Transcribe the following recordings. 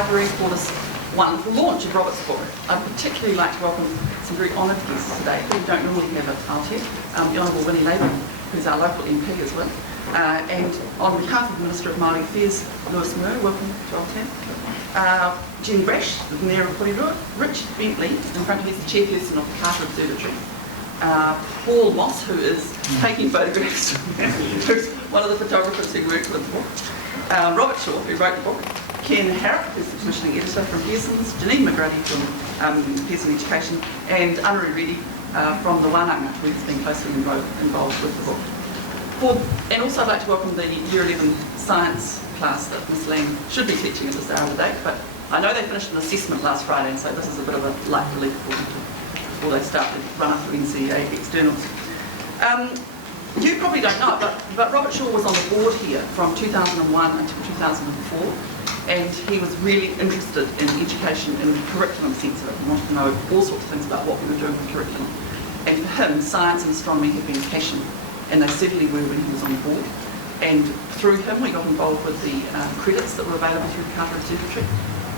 Library for this wonderful launch of Robert's book. I'd particularly like to welcome some very honoured guests today who we don't normally have at Aotearoa. The Honourable Winnie Labour, who's our local MP as well, and on behalf of the Minister of Māori Affairs, Lewis Moore, welcome to Aotearoa. Jenny Brash, the Mayor of Porirua, Richard Bentley, in front of you, the chairperson of the Carter Observatory, Paul Moss, who is taking photographs, who's one of the photographers who worked with the book, Robert Shaw, who wrote the book, Ken Harrop, who's the commissioning editor from Pearson's, Janine McGrady from Pearson Education, and Anuri Reddy from the Wānanga, who's been closely involved with the book. And also I'd like to welcome the Year 11 science class that Miss Lang should be teaching at this hour of the day, but I know they finished an assessment last Friday, and so this is a bit of a light relief for them before they start to run up to NCEA externals. You probably don't know, but Robert Shaw was on the board here from 2001 until 2004. And he was really interested in education in the curriculum sense of it. He wanted to know all sorts of things about what we were doing with curriculum. And for him, science and astronomy had been passion, and they certainly were when he was on the board. And through him, we got involved with the credits that were available through the Carter Observatory.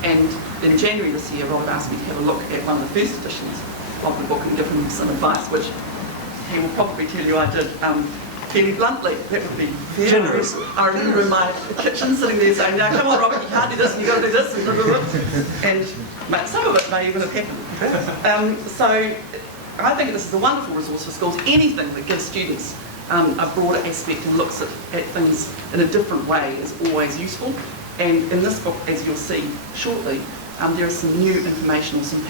And in January this year, Robert asked me to have a look at one of the first editions of the book and give him some advice, which he will probably tell you I did fairly bluntly. That would be very generous. I remember in my kitchen sitting there saying, "Now come on, Robert, you can't do this and you've got to do this," and some of it may even have happened. So I think this is a wonderful resource for schools. Anything that gives students a broader aspect and looks at things in a different way is always useful. And in this book, as you'll see shortly, there is some new information, or some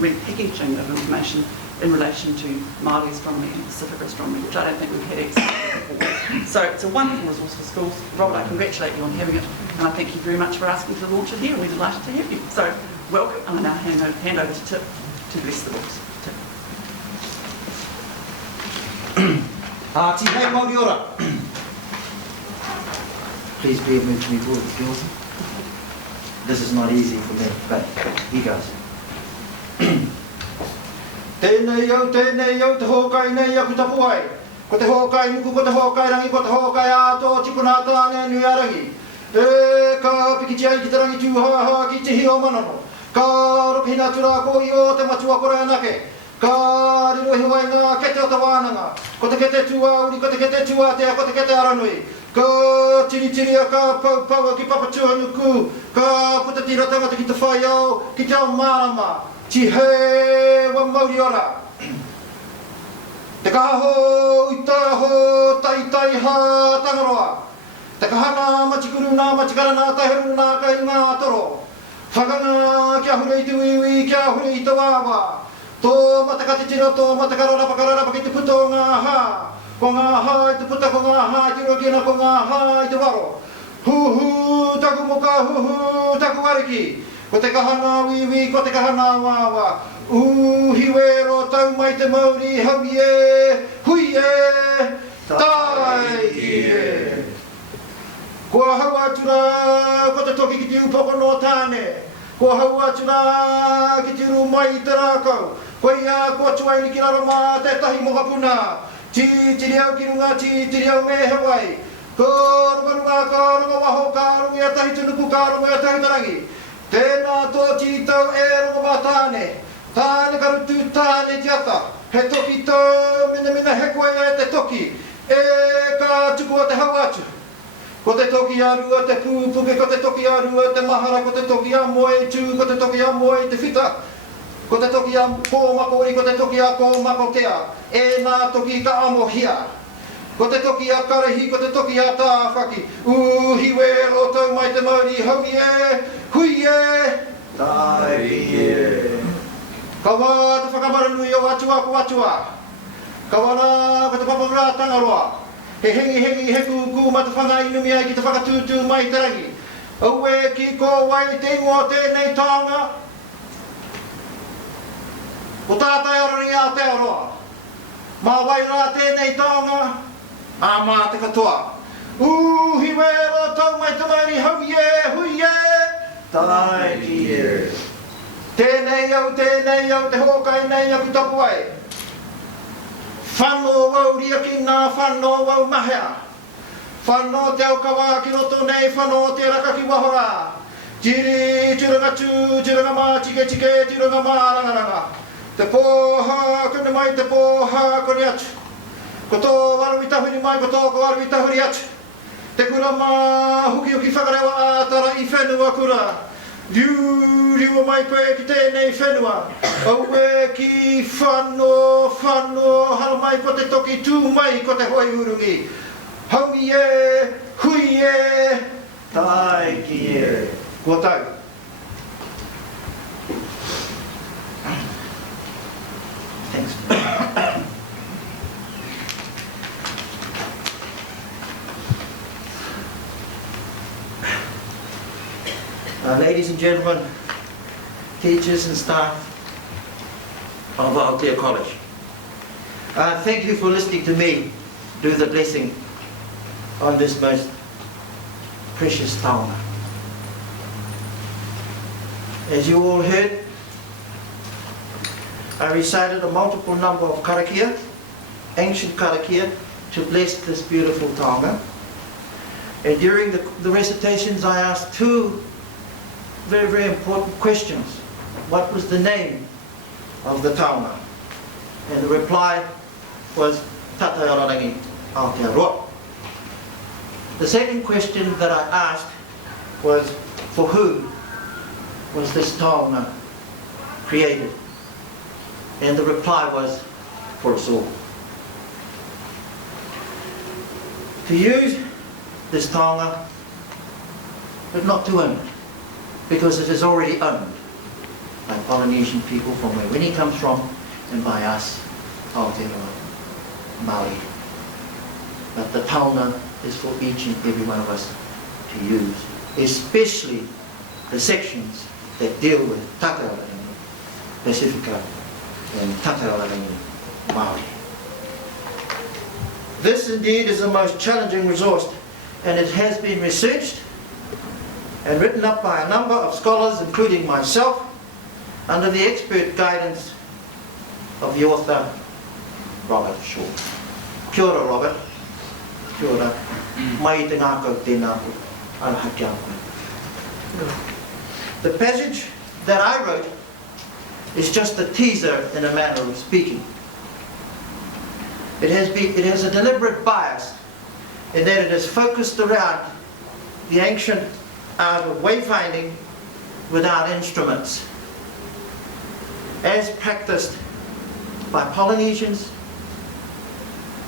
repackaging of information in relation to Māori astronomy and Pacific astronomy, which I don't think we've had access to before. So it's a wonderful resource for schools. Robert, I congratulate you on having it, and I thank you very much for asking to launch it here, and we're delighted to have you. So welcome, and I now hand over to Tip to bless the books. Tip. Tihei Māori ora. Please bear with me for the girls. This is not easy for me, but here goes. Tēnei au, te hōkai nei aku tapu ai. Ko te hōkai nuku, ko te hōkai rangi, ko te hōkai ātō, tikuna tāne nui arangi. Ka piki tia i ki te rangi tūhaha ki te hio manano. Ka ropihina tura ko I o te matua kore anake. Ka rirohi wai ngā kete o te wānanga. Ko te kete tua uri, ko te kete tua tea, ko te kete aranui. Ka tiri a ka pau ki papatua nuku. Ka puta tira tangata ki te whai au, ki te au marama. Tihei wa Māori ora. Te kaho utaho tai ha tangaroa. Te kahana matikuru nā matikara nā taheru nā kai ngā toro. Whakanga kia hure I te uiui, kia hure I te wawa. Tō matakati tira, tō matakararapa ki te puto ngā hā. Ko ngā hā I te puta, ko ngā hā I te rokina, ko ngā hā I te waro. Huhu taku moka, huhu taku wariki. Ko te kahana wiwi, ko te kahana wawa. Hiwero tau mai te Māori, hau e, hui e, tai e. Kua hau atura, ko te toki ki te upoko no tāne. Kua hau atura, ki te uru mai I te rākau. Ko ia, kua tuai ki raro mā te tahi mokapuna. Tiri au ki runga, tiri au me hawai. Ko runga, ka runga waho, ka runga ia tahi tunuku, ka runga ia tahi tarangi. Tēnā tō titau e rongo mā tāne. Tāne karutu tāne tiata. He toki tō mina he koe e te toki. E ka tuku o te hau atu. Ko te toki arua te pūpuke, ko te toki arua te mahara, ko te toki a moe tū, ko te toki a moe te whita. Ko te toki a pōmako ori, ko te toki a pōmako tea. E nā toki ka amo hia. Ko te toki a karahi, ko te toki a tāwhaki. Hiwero tau mai te Māori, hau e, hui e, tai e. Ka wā te whakamaranui o atua ko atua. Ka wana ko te papawara tangaroa. He hengi he kuku ma te whangainumi ai ki te whakatūtū mai te rangi. Au e ki ko wai te ingoa tēnei tānga. O tātai arori a te aroa. Mā wai rā tēnei tānga. A mā te katoa. Hiwero tau mai te Māori, hau e, hui e, tai e. Tēnei au, te hōkai nei aku tapu ai. Whano wau ria ki ngā whano wau mahea. Whano te au kawa ki roto nei, whano te raka ki wahora. Tiri tiranga tu, tiranga ma, tike tike, tiranga ma, ranga ranga. Te poha, kone mai te poha, kone atu. Ko tō waru i tahuri mai, ko tō waru i tahuri atu. Te kura ma, huki huki whakarewa ātara i whenua kura. Riu mai koe ki tēnei whenua. Aue ki whano, whano, hara mai ko te toki tū mai ko te hoi urungi. Haui e, hui e, tai ki e. Kua tau. Thanks. Ladies and gentlemen, teachers and staff of Aotea College, thank you for listening to me do the blessing on this most precious taonga. As you all heard, I recited a multiple number of karakia, ancient karakia, to bless this beautiful taonga. And during the recitations I asked two very, very important questions. What was the name of the taonga? And the reply was Tātai Aotearoa. The second question that I asked was, for whom was this taonga created? And the reply was, for us all. To use this taonga, but not to own it, because it is already owned by Polynesian people from where Winnie comes from, and by us, Aotearoa Māori. But the taonga is for each and every one of us to use, especially the sections that deal with Tākaurangi, Pacifica, and Tākaurangi Māori. This indeed is the most challenging resource, and it has been researched and written up by a number of scholars, including myself, under the expert guidance of the author, Robert Shaw. Kia ora, Robert. Kia ora. Mai te ngākau tēnā koe. Araha kia koe. The passage that I wrote is just a teaser in a manner of speaking. It has a deliberate bias in that it is focused around the ancient art of wayfinding without instruments, as practiced by Polynesians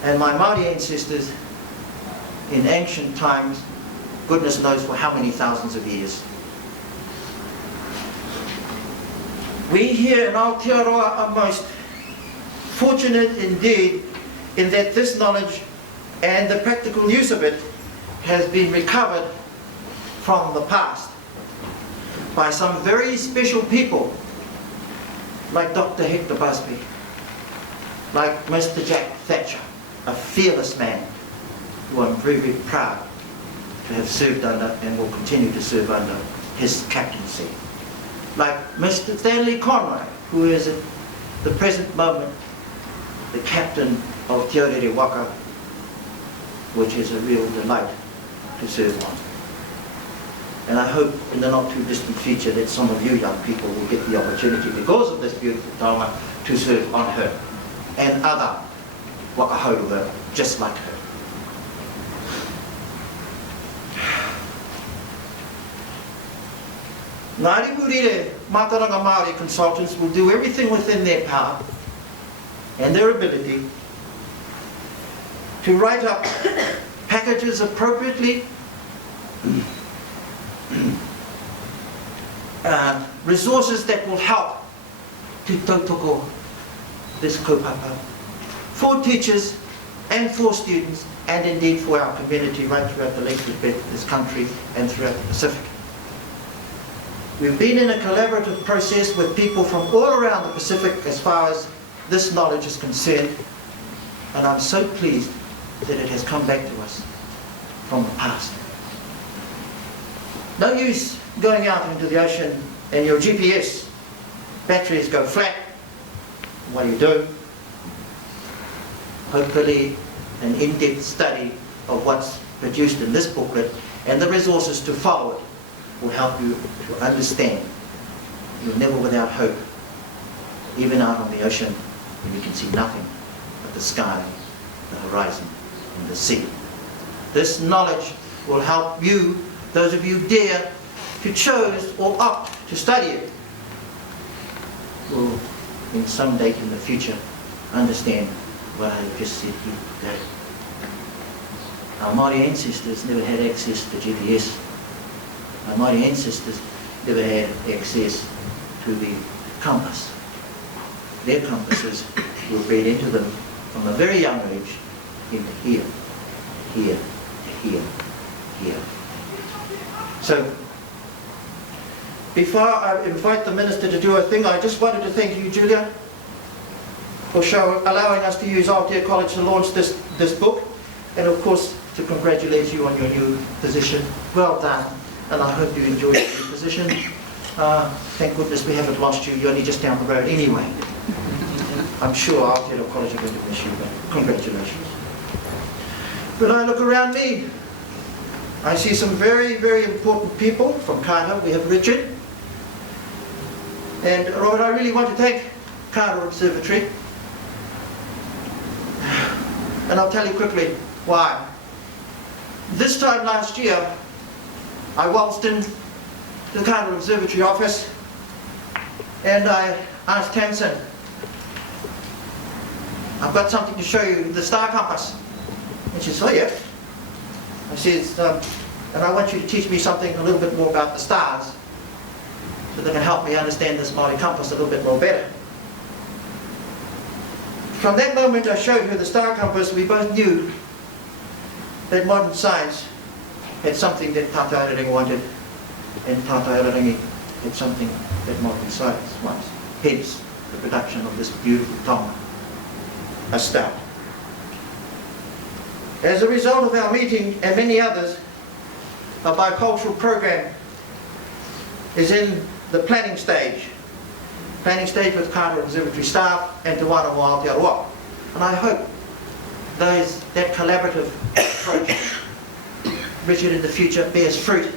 and my Māori ancestors in ancient times, goodness knows for how many thousands of years. We here in Aotearoa are most fortunate indeed in that this knowledge and the practical use of it has been recovered from the past by some very special people like Dr. Hector Busby, like Mr. Jack Thatcher, a fearless man who I'm very, very proud to have served under and will continue to serve under his captaincy. Like Mr. Stanley Conroy, who is at the present moment the captain of Te Orere Waka, which is a real delight to serve on. And I hope in the not too distant future that some of you young people will get the opportunity, because of this beautiful taonga, to serve on her and other wakahaurua just like her. Ngāri Murire Mātauranga Māori consultants will do everything within their power and their ability to write up packages appropriately, resources that will help to tautoko this kaupapa for teachers and for students, and indeed for our community right throughout the Lakes of this country and throughout the Pacific. We've been in a collaborative process with people from all around the Pacific as far as this knowledge is concerned, and I'm so pleased that it has come back to us from the past. No use going out into the ocean and your GPS batteries go flat. What do? Hopefully an in-depth study of what's produced in this booklet and the resources to follow it will help you to understand. You're never without hope, even out on the ocean when you can see nothing but the sky, the horizon, and the sea. This knowledge will help you, those of you dare to choose or opt to study it, will in some date in the future understand what I have just said here today. Our Māori ancestors never had access to GPS. Our Māori ancestors never had access to the compass. Their compasses were bred into them from a very young age into here, here, here, here. So, before I invite the Minister to do a thing, I just wanted to thank you, Julia, for allowing us to use Aotea College to launch this book, and of course to congratulate you on your new position. Well done, and I hope you enjoy your new position. Thank goodness we haven't lost you. You're only just down the road anyway. I'm sure Aotea College are going to miss you, but congratulations. When I look around me, I see some very, very important people from Kaha. We have Richard. And Robert, I really want to thank Kaha Observatory. And I'll tell you quickly why. This time last year, I waltzed in the Kaha Observatory office and I asked Tamsin, I've got something to show you, the star compass. And she said, oh yeah. I said, and I want you to teach me something a little bit more about the stars so they can help me understand this Māori compass a little bit more better. From that moment I showed her the star compass, we both knew that modern science had something that Tata Aotearangi wanted, and Tata Aotearangi had something that modern science wants. Hence the production of this beautiful tonga, a star. As a result of our meeting and many others, a bicultural program is in the planning stage with Kaha Observatory staff and Te Wānau Aotearoa. And I hope that collaborative approach, Richard, in the future bears fruit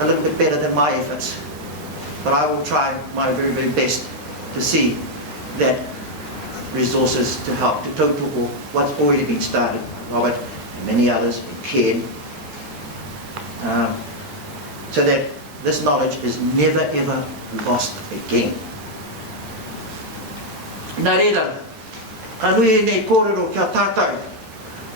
a little bit better than my efforts. But I will try my very, very best to see that resources to help to total what's already been started, Robert and many others, and Ken, so that this knowledge is never ever lost again. Nā reira, anui nei kōrero kia tātou,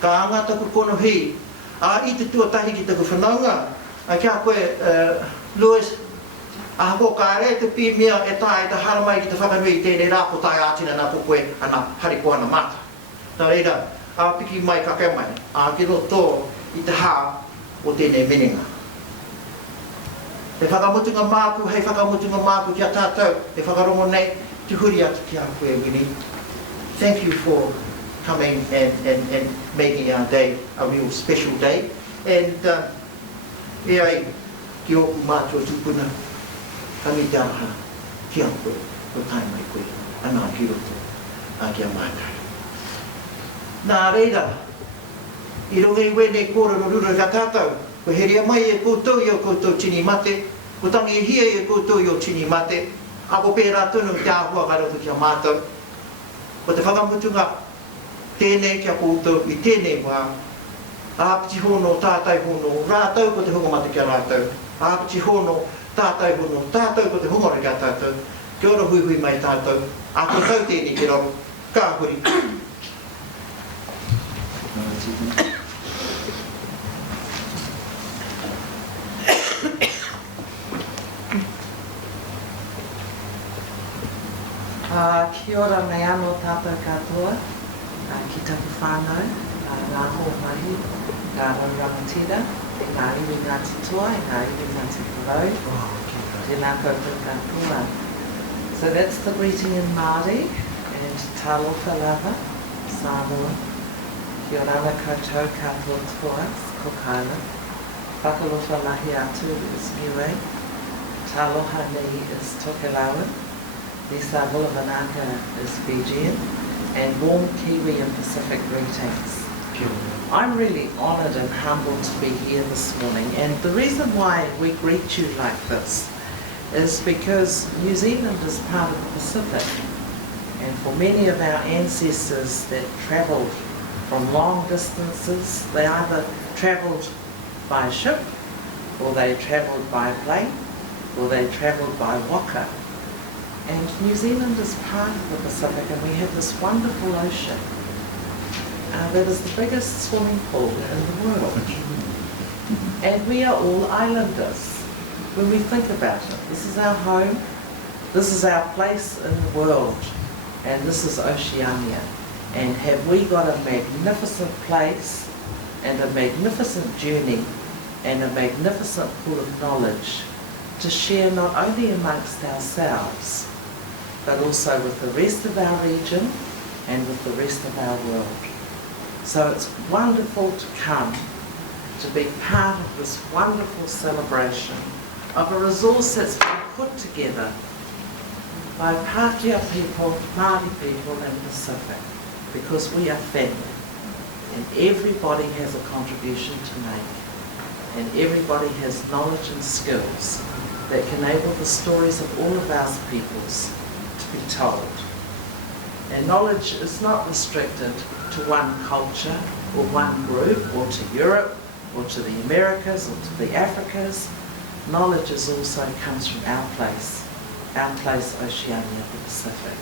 ka anga taku kono hei, a I te tuatahi ki taku whanaunga, a kia koe, Lewis, a hako ka re te pi mea e tae te haramai ki te whakanui tēnei rāko tai ātina nā ko koe ana harikoa na mata. Nā reira, a piki mai ka kai mai, a kiro tō I te hā o tēnei menenga. He whakamutunga māku, hei whakamutunga māku kia tātou, he whakarongo nei, te huri atu ki a koe Winnie. Thank you for coming and making our day a real special day. And e ai, ki oku mātua tupuna, kami te aha, ki a koe, ko tai mai koe, ana ki roto, a ki a mātai. Nā reira, I rongi wene kōrero rura ka tātou, ko heria mai e koutou I o koutou tini mate, ko tangi e hia e koutou I o tini mate, a ko pērā tunu te āhua ka roto ki a mātou. Ko te whakamutunga tēnei kia koutou I tēnei wā, āpiti hono, tātai hono, rātou ko te hongomata kia rātou, āpiti hono, tātai hono, tātou ko te hongora kia tātou, kia ora hui hui mai tātou, a ko tau tēnei ki raro, ka huri. Kia ora nei anō tātou katoa, ki taku whānau, ngā hōmahi, ngā raurangatira, ngā iwi Ngāti Toa, ngā iwi Ngāti Parau, tēnā koutou katoa. So that's the greeting in Māori, and talofa lava, Samoa. Kia ora ana koutou katoa toa, ko Kaina. Whakalofa lahi atu is Niue. Taloha nei is Tokelauan. Lisa Vulavanaka is Fijian, and warm Kiwi and Pacific greetings. I'm really honoured and humbled to be here this morning, and the reason why we greet you like this is because New Zealand is part of the Pacific, and for many of our ancestors that travelled from long distances, they either travelled by ship, or they travelled by plane, or they travelled by waka. And New Zealand is part of the Pacific, and we have this wonderful ocean that is the biggest swimming pool in the world. And we are all islanders when we think about it. This is our home, this is our place in the world, and this is Oceania. And have we got a magnificent place and a magnificent journey and a magnificent pool of knowledge to share not only amongst ourselves, but also with the rest of our region and with the rest of our world. So it's wonderful to come to be part of this wonderful celebration of a resource that's been put together by Pākehā people, Māori people and Pacific, because we are family and everybody has a contribution to make, and everybody has knowledge and skills that can enable the stories of all of our peoples to be told. And knowledge is not restricted to one culture or one group, or to Europe, or to the Americas, or to the Africas. Knowledge is also comes from our place Oceania, the Pacific.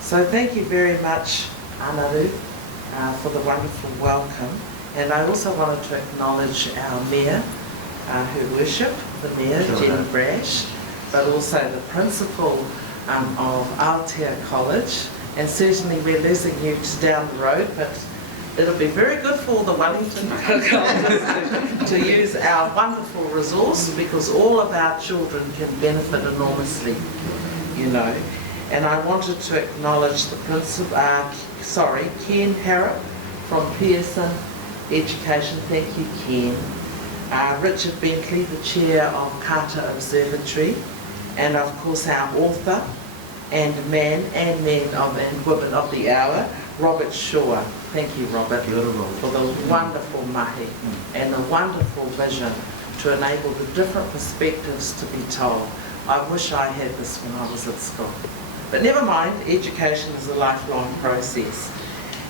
So thank you very much, Anaru, for the wonderful welcome. And I also wanted to acknowledge our Mayor, who worship, the Mayor, Jenny Brash, but also the Principal of Aotearoa College. And certainly we're losing you to down the road, but it'll be very good for the Wellington colleges to use our wonderful resource, because all of our children can benefit enormously, you know. And I wanted to acknowledge the Principal, Ken Harrop from Pearson Education. Thank you, Ken. Richard Bentley, the Chair of Carter Observatory, and of course our author and man and women of the hour, Robert Shaw. Thank you, Robert, for the wonderful mahi and the wonderful vision to enable the different perspectives to be told. I wish I had this when I was at school. But never mind, education is a lifelong process.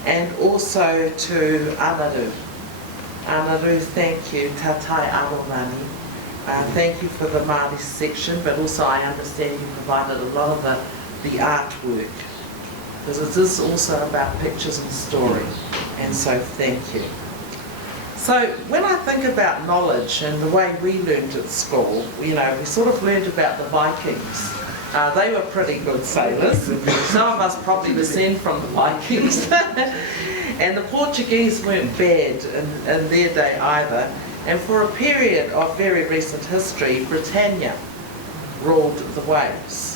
And also to Anaru. Anaru, thank you, Tatai Arorani. Thank you for the Māori section, but also I understand you provided a lot of the artwork, because it is also about pictures and story, and so thank you. So when I think about knowledge and the way we learned at school, you know, we sort of learned about the Vikings. They were pretty good sailors. Some of us probably descend from the Vikings. And the Portuguese weren't bad in their day either. And for a period of very recent history, Britannia ruled the waves.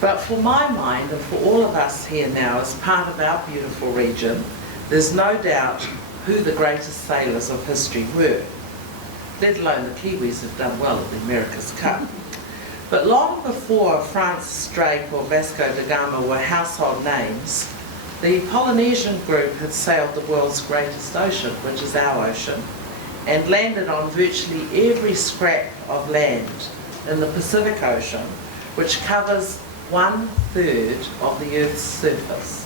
But for my mind, and for all of us here now as part of our beautiful region, there's no doubt who the greatest sailors of history were, let alone the Kiwis have done well at the America's Cup. But long before Francis Drake or Vasco da Gama were household names, the Polynesian group had sailed the world's greatest ocean, which is our ocean, and landed on virtually every scrap of land in the Pacific Ocean, which covers 1/3 of the Earth's surface.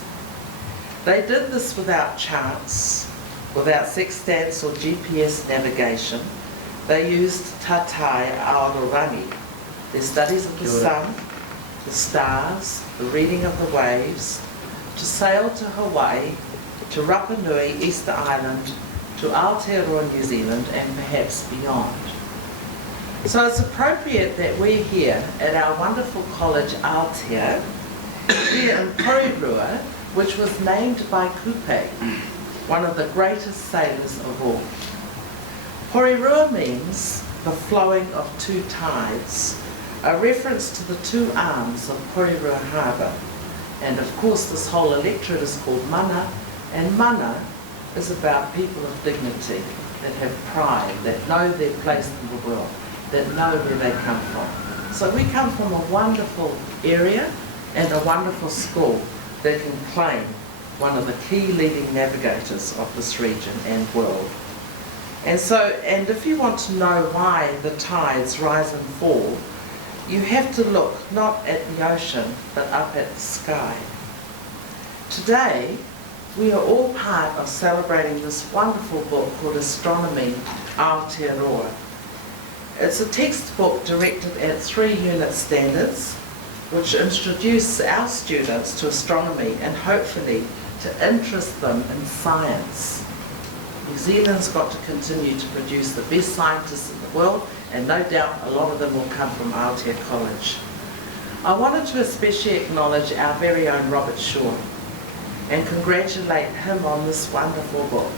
They did this without charts, without sextants or GPS navigation. They used Tatai Aotearoa, their studies of the sun, the stars, the reading of the waves, to sail to Hawaii, to Rapa Nui, Easter Island, to Aotearoa, New Zealand, and perhaps beyond. So it's appropriate that we're here at our wonderful college Aotearoa, here in Porirua, which was named by Kupe, one of the greatest sailors of all. Porirua means the flowing of two tides, a reference to the two arms of Porirua Harbour. And of course this whole electorate is called mana, and mana is about people of dignity, that have pride, that know their place in the world, that know where they come from. So we come from a wonderful area and a wonderful school that can claim one of the key leading navigators of this region and world. And if you want to know why the tides rise and fall, you have to look not at the ocean, but up at the sky. Today, we are all part of celebrating this wonderful book called Astronomy Aotearoa. It's a textbook directed at 3 unit standards, which introduce our students to astronomy and hopefully to interest them in science. New Zealand's got to continue to produce the best scientists in the world, and no doubt a lot of them will come from Aotea College. I wanted to especially acknowledge our very own Robert Shaw and congratulate him on this wonderful book.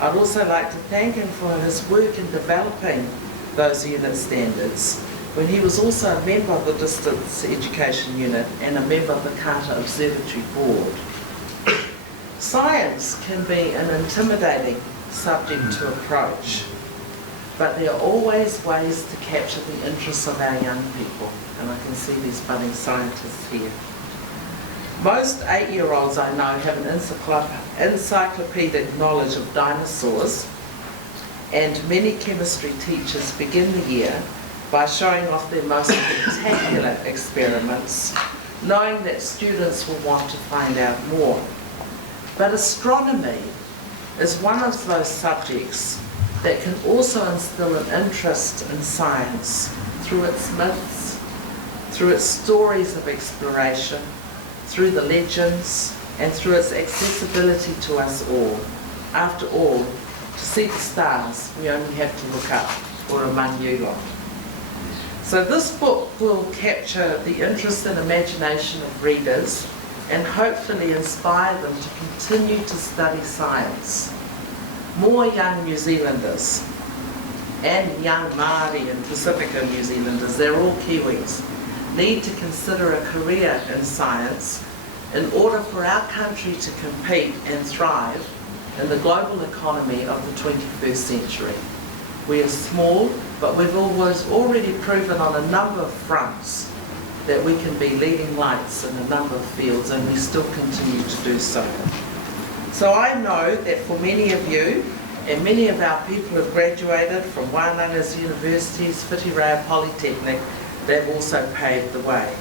I'd also like to thank him for his work in developing those unit standards, when he was also a member of the Distance Education Unit and a member of the Carter Observatory Board. Science can be an intimidating subject to approach, but there are always ways to capture the interests of our young people, and I can see these budding scientists here. Most 8-year-olds I know have an encyclopedic knowledge of dinosaurs, and many chemistry teachers begin the year by showing off their most spectacular experiments, knowing that students will want to find out more. But astronomy is one of those subjects that can also instill an interest in science through its myths, through its stories of exploration, through the legends, and through its accessibility to us all. After all, to see the stars, we only have to look up, or among you lot. So this book will capture the interest and imagination of readers and hopefully inspire them to continue to study science. More young New Zealanders and young Māori and Pacifica New Zealanders, they're all Kiwis, need to consider a career in science in order for our country to compete and thrive in the global economy of the 21st century. We are small, but we've already proven on a number of fronts that we can be leading lights in a number of fields, and we still continue to do so. So I know that for many of you, and many of our people have graduated from Wānanga's universities, Whitireia Polytechnic, they've also paved the way.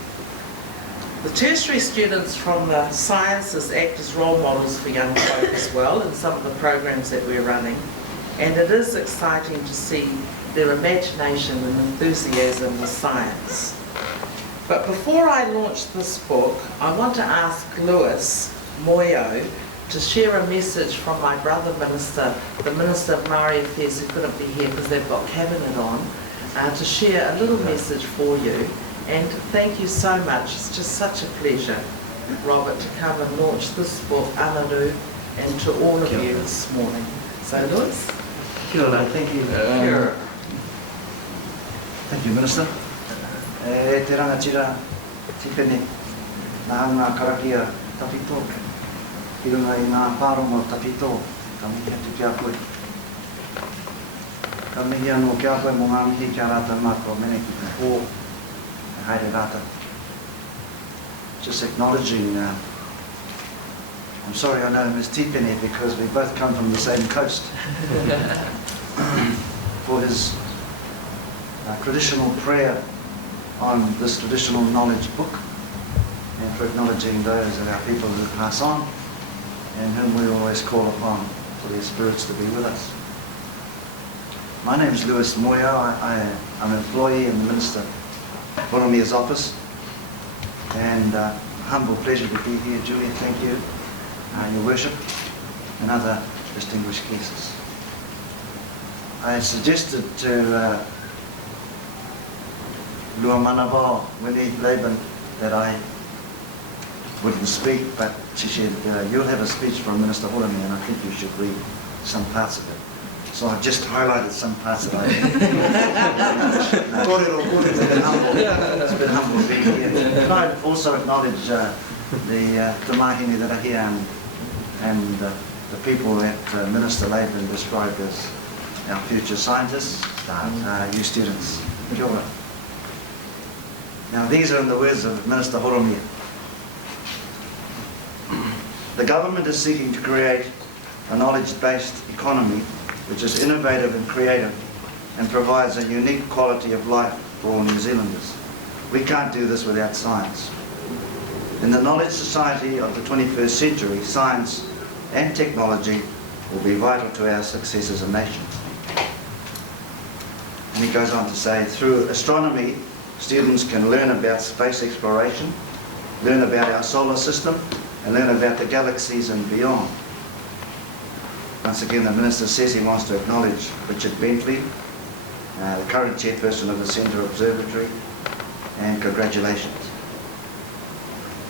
The tertiary students from the sciences act as role models for young folk as well in some of the programs that we're running, and it is exciting to see their imagination and enthusiasm with science. But before I launch this book, I want to ask Lewis Moyo to share a message from my brother minister, the Minister of Māori Affairs, who couldn't be here because they've got cabinet on, to share a little message for you. And thank you so much. It's just such a pleasure, Robert, to come and launch this book, Anaru, and to all of you this morning. So, Lewis? Kia ora, thank you. Thank you, Minister. E te rangatira tipene nā ngā karakia tapito, i runga i ngā pārongo tapito, ka mihi atu kia koe. Ka mihi anō kia koe mō ngā mihi kia rāta mātua mene ki te hō, e haere rāta. Just acknowledging, I'm sorry I know Ms. Tipene because we both come from the same coast, for his traditional prayer on this traditional knowledge book, and for acknowledging those of our people who pass on and whom we always call upon for their spirits to be with us. My name is Lewis Moyo. I'm an employee in the Minister Horomia's office, and humble pleasure to be here. Julie, thank you, Your Worship, and other distinguished guests. I suggested to Lua Manawao, Winnie Laban, that I wouldn't speak, but she said, you'll have a speech from Minister Horomi, and I think you should read some parts of it. So I've just highlighted some parts that I It's been humble being here. But I also acknowledge the Mahine that are here and the people that Minister Laban described as our future scientists, you students. Kia ora. Now these are in the words of Minister Horomia. The government is seeking to create a knowledge-based economy which is innovative and creative and provides a unique quality of life for all New Zealanders. We can't do this without science. In the knowledge society of the 21st century, science and technology will be vital to our success as a nation. And he goes on to say, through astronomy, students can learn about space exploration, learn about our solar system, and learn about the galaxies and beyond. Once again, the Minister says he wants to acknowledge Richard Bentley, the current chairperson of the Centre Observatory, and congratulations.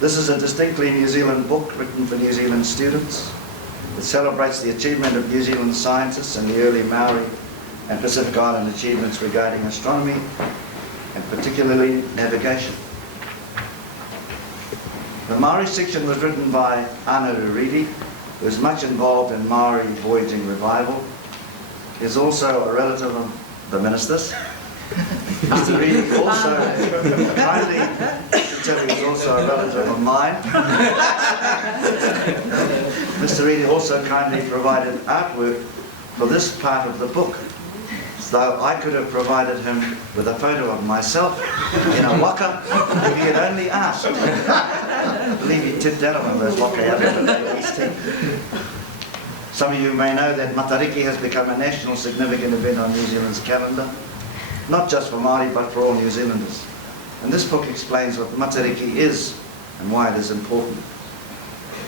This is a distinctly New Zealand book written for New Zealand students. It celebrates the achievement of New Zealand scientists and the early Maori and Pacific Island achievements regarding astronomy and particularly navigation. The Maori section was written by Ana Ruridi, who is much involved in Maori voyaging revival. He is also a relative of the ministers. Mr. Reedy also kindly, he's also a relative of mine. Mr. Reedy also kindly provided artwork for this part of the book, though I could have provided him with a photo of myself in a waka if he had only asked. I believe he tipped out of one of those waka outfits. Some of you may know that Matariki has become a national significant event on New Zealand's calendar, not just for Māori but for all New Zealanders. And this book explains what Matariki is and why it is important.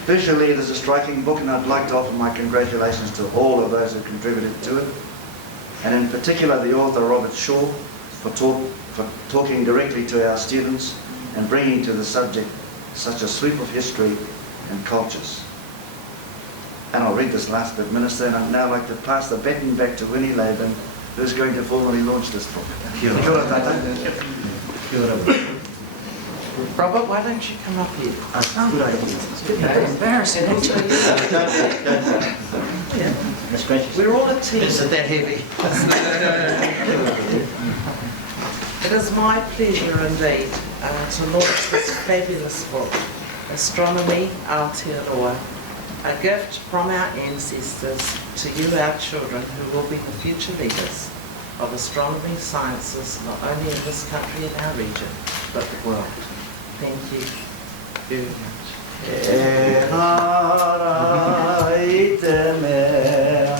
Visually, it is a striking book, and I'd like to offer my congratulations to all of those who contributed to it, and in particular the author Robert Shaw for talking directly to our students and bringing to the subject such a sweep of history and cultures. And I'll read this last bit, Minister, and I'd now like to pass the baton back to Winnie Laban, who's going to formally launch this book. Kia ora, tata. Kia ora. Robert, why don't you come up here? Good idea. Very embarrassing, isn't it? We're all a team. Is it that heavy? It is my pleasure indeed to launch this fabulous book, Astronomy Aotearoa, a gift from our ancestors to you, our children, who will be the future leaders of astronomy sciences, not only in this country and our region, but the world. Thank you very much. E hara I te mea,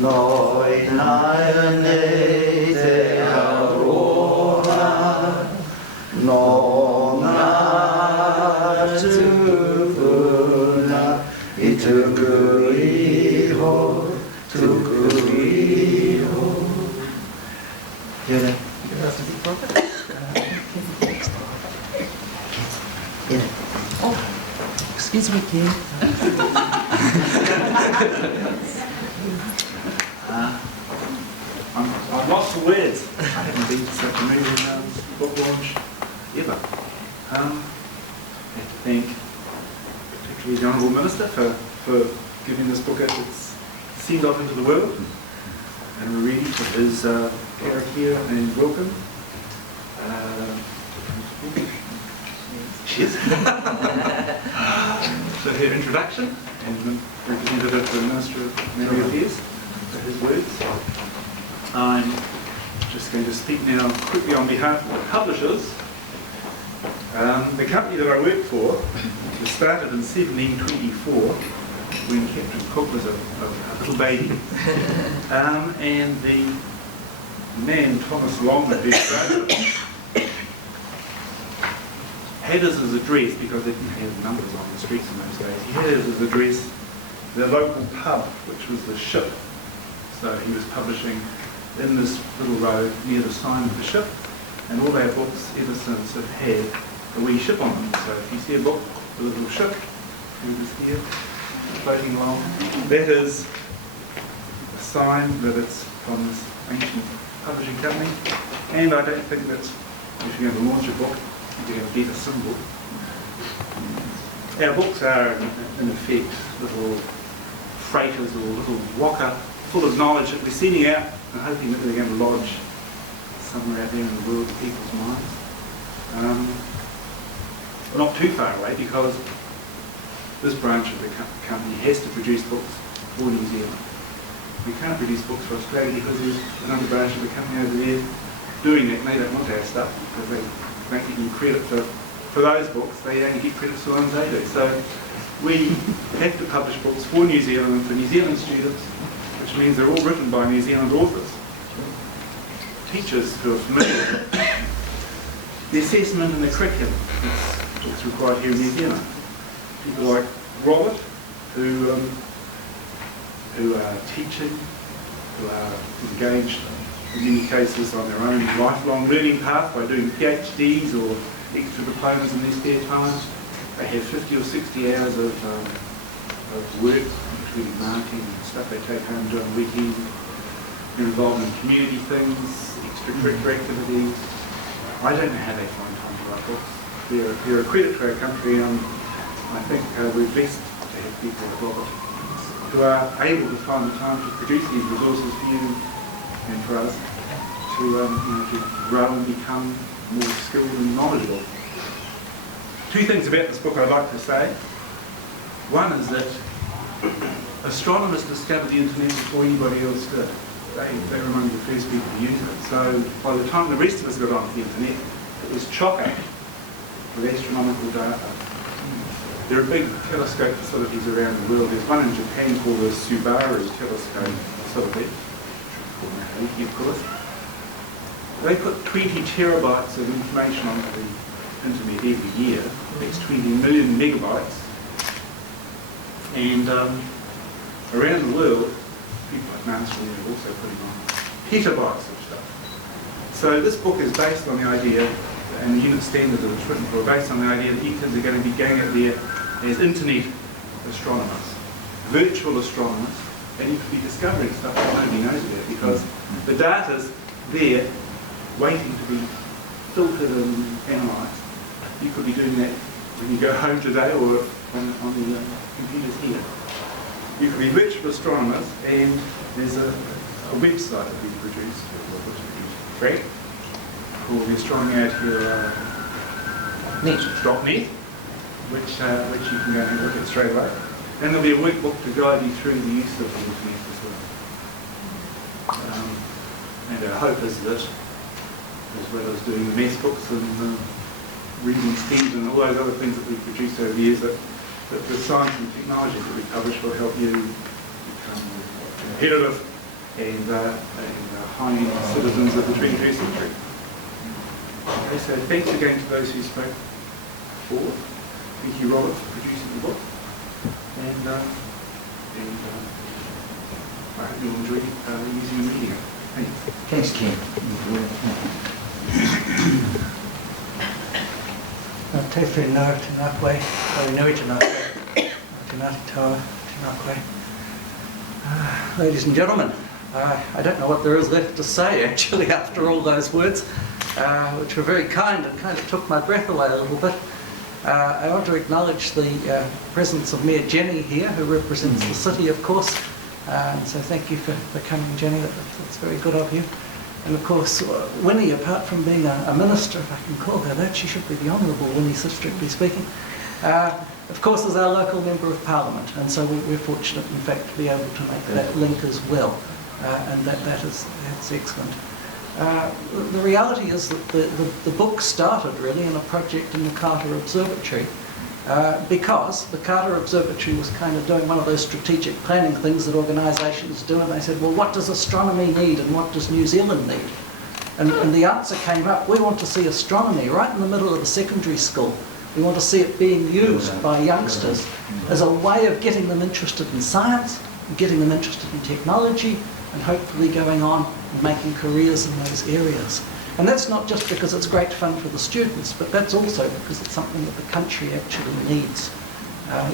noi nai nei te aroha, no ngā tūpuna, I tuku iho, tuku iho. Here. Oh, excuse me, Ken. I'm lost for words. I haven't been to such a moving book launch ever. I have to thank particularly the Honourable Minister for giving this book its send off into the world, and we're ready for his care here and welcome. Cheers. So her introduction and representative of the Minister of Maori Affairs for his words. I'm just going to speak now quickly on behalf of the publishers. The company that I work for was started in 1724 when Captain Cook was a little baby. And the man, Thomas Longman, who started it, had as his address, because they didn't have numbers on the streets in those days, he had as his address the local pub, which was the Ship. So he was publishing in this little road near the sign of the Ship, and all our books ever since have had a wee ship on them. So if you see a book with a little ship, who was here, floating along, that is a sign that it's from this ancient publishing company. And I don't think that if you're going to launch a book, you're going to get a symbol. Our books are, in effect, little freighters or little waka full of knowledge that we're sending out and hoping that they're going to lodge somewhere out there in the world of people's minds. We're not too far away, because this branch of the company has to produce books for New Zealand. We can't produce books for Australia because there's another branch of the company over there doing it, and they don't want our stuff because they don't get any credit for those books. They only get credit for the ones they do. So we have to publish books for New Zealand and for New Zealand students, which means they're all written by New Zealand authors. Teachers who are familiar with the assessment and the curriculum that's required here in New Zealand. People like Robert, who are teaching, who are engaged in many cases on their own lifelong learning path by doing PhDs or extra diplomas in their spare time. They have 50 or 60 hours of work, including marketing and stuff they take home during the weekend. They're involved in community things, extracurricular activities. I don't know how they find time to write books. They're a credit to our country, and I think we're blessed to have people like Robert who are able to find the time to produce these resources for you and for us to grow and become more skilled and knowledgeable. Two things about this book I'd like to say. One is that astronomers discovered the internet before anybody else did. They were among the first people to use it. So by the time the rest of us got onto the internet, it was chock-a-block with astronomical data. There are big telescope facilities around the world. There's one in Japan called the Subaru Telescope Facility, of course. They put 20 terabytes of information onto the internet every year. That's 20 million megabytes. And around the world, people like Mansfield are also putting on petabytes of stuff. So this book is based on the idea, and the unit standard that it's written for, based on the idea that you kids are going to be going out there as internet astronomers, virtual astronomers, and you could be discovering stuff that nobody knows about because the data's there waiting to be filtered and analysed. You could be doing that when you go home today or on the computers here. You could be virtual astronomers, and there's a website that we produced, correct, called the Astronomy AOTEAROA.net, which you can go and look at straight away. And there'll be a workbook to guide you through the use of the internet as well. And our hope is that, as well as doing the maths books and reading speed and all those other things that we've produced over the years, that the science and technology that we publish will help you become competitive and high-end citizens of the 21st century. Okay, so thanks again to those who spoke before. Thank you, Robert, for producing the book. And I hope you'll enjoy using and reading it. Thanks. Thanks, Ken. Te whenau, tēnā koe, hori nui tēnā koe, tēnā te taua, tēnā koe. Ladies and gentlemen, I don't know what there is left to say actually after all those words, which were very kind and kind of took my breath away a little bit. I want to acknowledge the presence of Mayor Jenny here, who represents the city, of course. And so thank you for coming, Jenny. That's very good of you. And of course, Winnie, apart from being a minister, if I can call her that, she should be the Honourable Winnie, strictly speaking. Of course, is our local Member of Parliament, and so we're fortunate, in fact, to be able to make that link as well. And that's excellent. The reality is that the book started really in a project in the Carter Observatory because the Carter Observatory was kind of doing one of those strategic planning things that organisations do, and they said, well, what does astronomy need and what does New Zealand need? And the answer came up, we want to see astronomy right in the middle of the secondary school. We want to see it being used by youngsters as a way of getting them interested in science, getting them interested in technology, and hopefully going on and making careers in those areas. And that's not just because it's great fun for the students, but that's also because it's something that the country actually needs.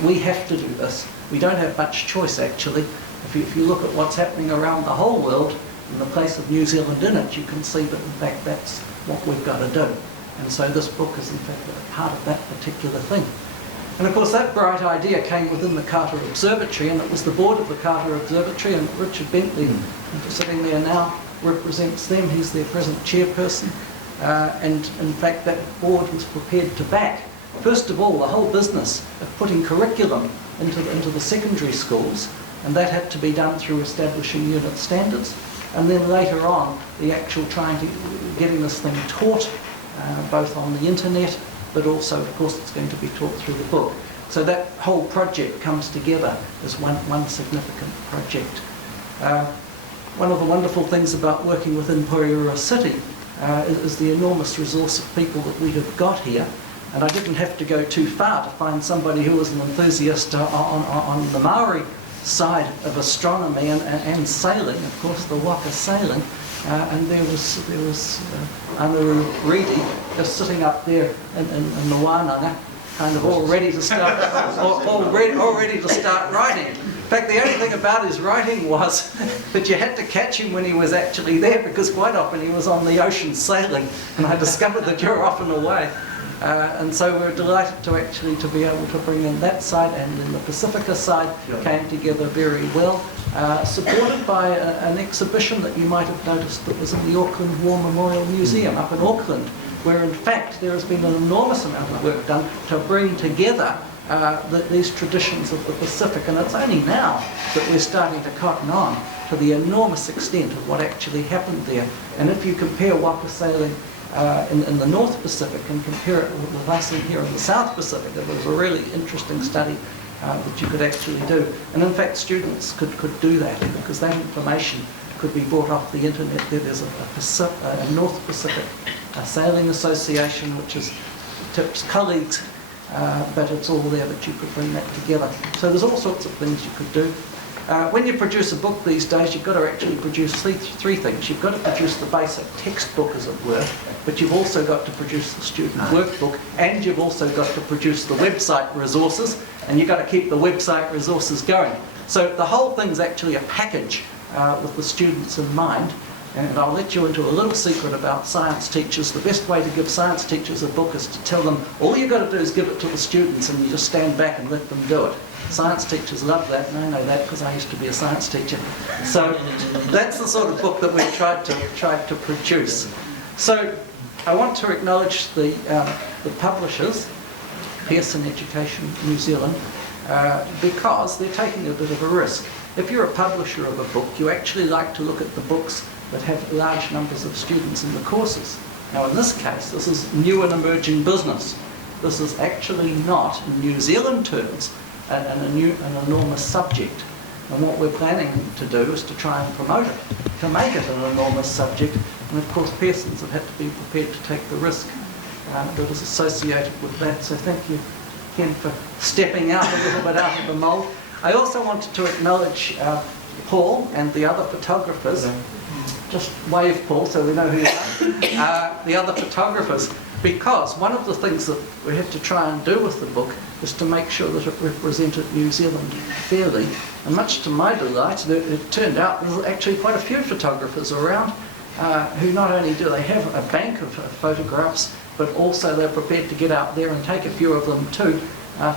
We have to do this. We don't have much choice, actually. If you look at what's happening around the whole world, in the place of New Zealand in it, you can see that, in fact, that's what we've got to do. And so this book is, in fact, a part of that particular thing. And of course, that bright idea came within the Carter Observatory, and it was the board of the Carter Observatory, and Richard Bentley, sitting there now, represents them. He's their present chairperson. And in fact, that board was prepared to back, first of all, the whole business of putting curriculum into the secondary schools, and that had to be done through establishing unit standards. And then later on, the actual getting this thing taught, both on the internet, but also, of course, it's going to be taught through the book. So that whole project comes together as one significant project. One of the wonderful things about working within Porirua City is the enormous resource of people that we have got here. And I didn't have to go too far to find somebody who was an enthusiast on the Maori side of astronomy and sailing, of course, the waka sailing. And there was Anaru Reedy just sitting up there in the Wānanga, kind of all ready to start, all ready to start writing. In fact, the only thing about his writing was that you had to catch him when he was actually there, because quite often he was on the ocean sailing, and I discovered that you're off and away. And so we're delighted to be able to bring in that side, and then the Pacifica side came together very well, supported by an exhibition that you might have noticed that was in the Auckland War Memorial Museum up in Auckland, where in fact there has been an enormous amount of work done to bring together these traditions of the Pacific, and it's only now that we're starting to cotton on to the enormous extent of what actually happened there. And if you compare waka sailing in the North Pacific and compare it with us in here in the South Pacific, it was a really interesting study that you could actually do. And in fact, students could do that, because that information could be brought off the internet. There's a North Pacific Sailing Association, which is TIP's colleagues, but it's all there that you could bring that together. So there's all sorts of things you could do. When you produce a book these days, you've got to actually produce three things. You've got to produce the basic textbook, as it were, but you've also got to produce the student workbook, and you've also got to produce the website resources, and you've got to keep the website resources going. So the whole thing's actually a package with the students in mind. And I'll let you into a little secret about science teachers. The best way to give science teachers a book is to tell them, all you've got to do is give it to the students, and you just stand back and let them do it. Science teachers love that, and I know that because I used to be a science teacher. So that's the sort of book that we've tried to produce. So I want to acknowledge the publishers, Pearson Education New Zealand, because they're taking a bit of a risk. If you're a publisher of a book, you actually like to look at the books that have large numbers of students in the courses. Now in this case, this is new and emerging business. This is actually not, in New Zealand terms, an enormous subject. And what we're planning to do is to try and promote it, to make it an enormous subject. And of course, Pearsons have had to be prepared to take the risk that is associated with that. So thank you, Ken, for stepping out a little bit out of the mould. I also wanted to acknowledge Paul and the other photographers. Just wave, Paul, so we know who you are. The other photographers, because one of the things that we had to try and do with the book is to make sure that it represented New Zealand fairly. And much to my delight, it turned out there's actually quite a few photographers around who not only do they have a bank of photographs, but also they're prepared to get out there and take a few of them too,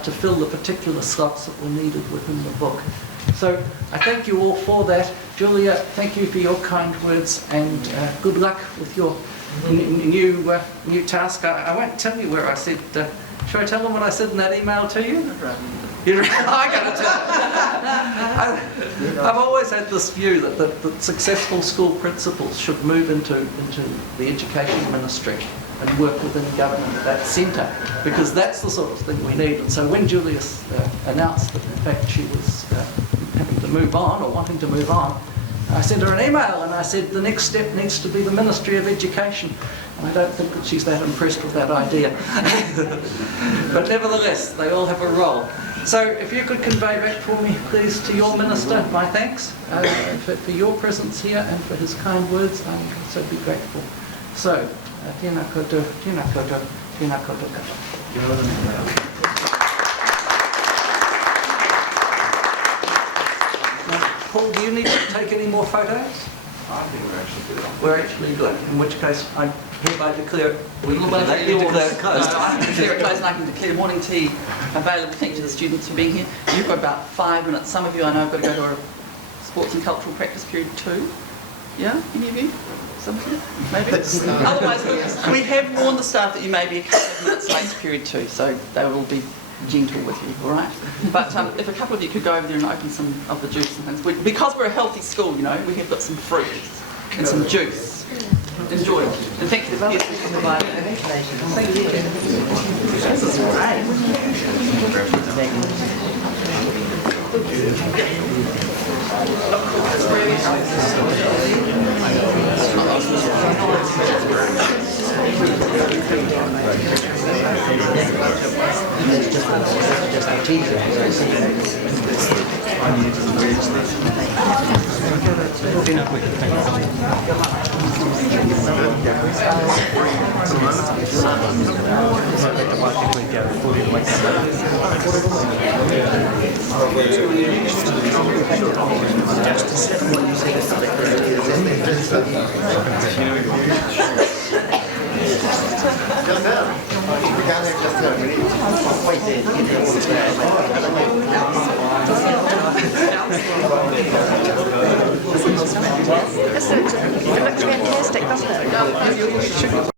to fill the particular slots that were needed within the book. So I thank you all for that. Julia, thank you for your kind words, and good luck with your new task. I won't tell you where I said, should I tell them what I said in that email to you? I got to tell you. I've always had this view that successful school principals should move into the education ministry and work within government at that centre, because that's the sort of thing we need. And so when Julia announced that in fact she was having to move on, or wanting to move on, I sent her an email and I said the next step needs to be the Ministry of Education. And I don't think that she's that impressed with that idea. But nevertheless, they all have a role. So if you could convey back for me, please, to your minister, my thanks for your presence here and for his kind words. I'm so be grateful. So, tēnā koutou, tēnā koutou, tēnā koutou katoa. Paul, do you need to take any more photos? I think we're actually good. We're actually good. In which case, I hereby declare it closed. I can declare it closed, and I can declare morning tea available. Thank you to the students for being here. You've got about 5 minutes. Some of you I know have got to go to a sports and cultural practice period 2. Yeah? Any of you? Some of you? Maybe? Otherwise, we have warned the staff that you may be a couple of minutes late to period 2, so they will be gentle with you, all right? But if a couple of you could go over there and open some of the juice and things. Because we're a healthy school, you know, we have got some fruit and some juice. Enjoy. And thank you to the kids for providing it. Thank you. This is great. It looks fantastic, doesn't it?